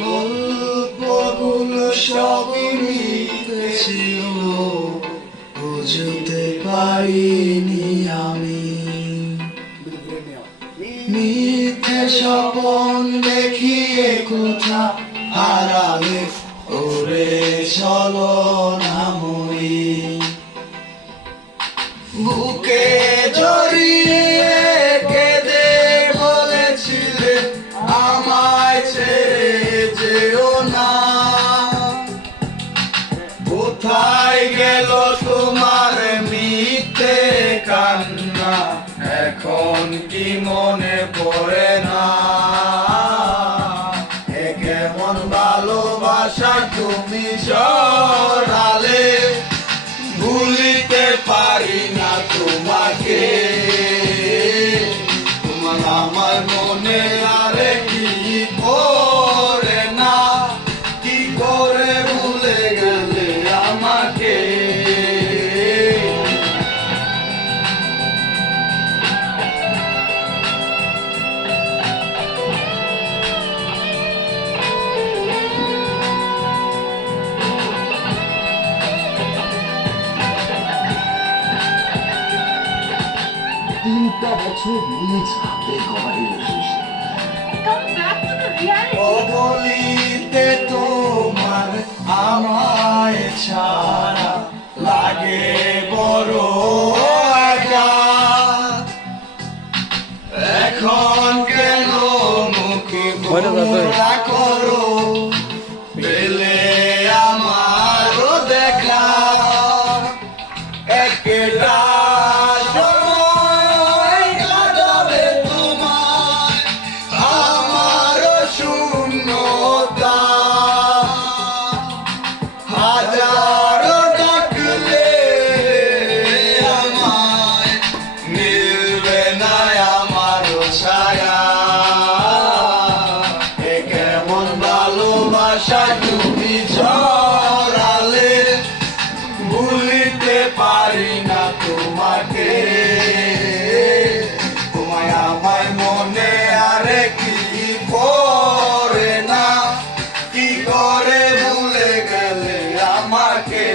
গল্পগুলো সবই মিথ্যে ছিল, বুঝতে পারিনি আমি। মিথ্যে স্বপন দেখিয়ে কোথা হারালে ওরে ছলনাময়ী। বুকে জড়িয়ে কেঁদে বলেছিলে আমায় ছেড়ে যেও না। কোথায় গেল তোমার মিথ্যে কান্না, এখন কি মনে পড়ে না? এ কেমন ভালোবাসা তুমি জড়ালে, ভুলিতে পারি না তোমাকে। তোমার আমার মনে আরে কি পড়ে না, কি করে ভুলে গেলে আমাকে। তিনটা বছর নিজ হাতে গবাদি এসেছে। Come back to the reality. ও বলিতে তোমার আমায় ছাড়া লাগে বড় একা। এখন কেন মুখে গোমরা করো, পেলে আমারও দেখা। একটা সময় কাটাবে তোমায় আমারও শূন্যতা। হাজারো ডাকলে আমায় মিলবে না আমারও ছায়া। এ কেমন ভালোবাসা তুমি জড়ালে, ভুলিতে পারি না তোমাকে। তোমায় আমার মনে আরে কি পড়ে না, কি করে ভুলে গেলে আমাকে।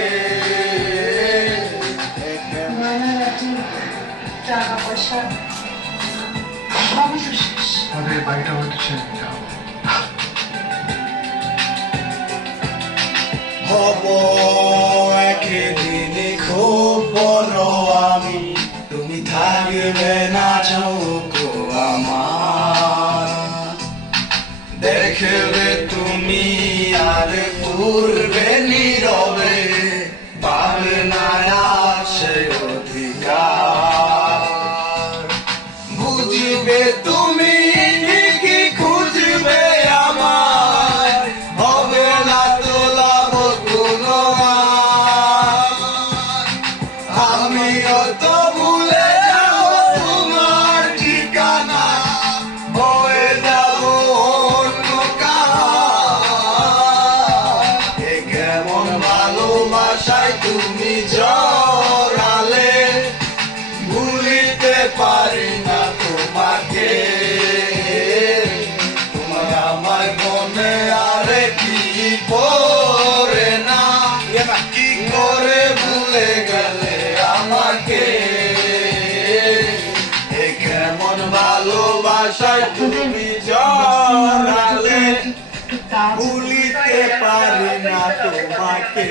টাকা পয়সা সবই তো শেষ। আমাদের বাড়িটা হয়তো ছেড়ে দিতে হবে। হব একদিন খুব বড় আমি, তুমি থাকবে না চোখ আমার। দেখবে তুমি আর পূর্বে নীরবে, পাবে না আর সে অধিকার। বুঝবে তুমি ঠিকই খুঁজবে আমায়, হবে না তো লাভ কোনো আর। আমিও তো ভুলে যাব তোমার ঠিকানা, হয়ে যাব অন্য কার। এ কেমন ভালোবাসায় তুমি জড়ালে, ভুলিতে পারি না তোমাকে। তোমার আমার মনে আরে কি পড়ে না, কি করে ভুলে গেলে আমাকে। এ কেমন ভালোবাসায় তুমি জড়ালে, ভুলিতে পারি না তোমাকে।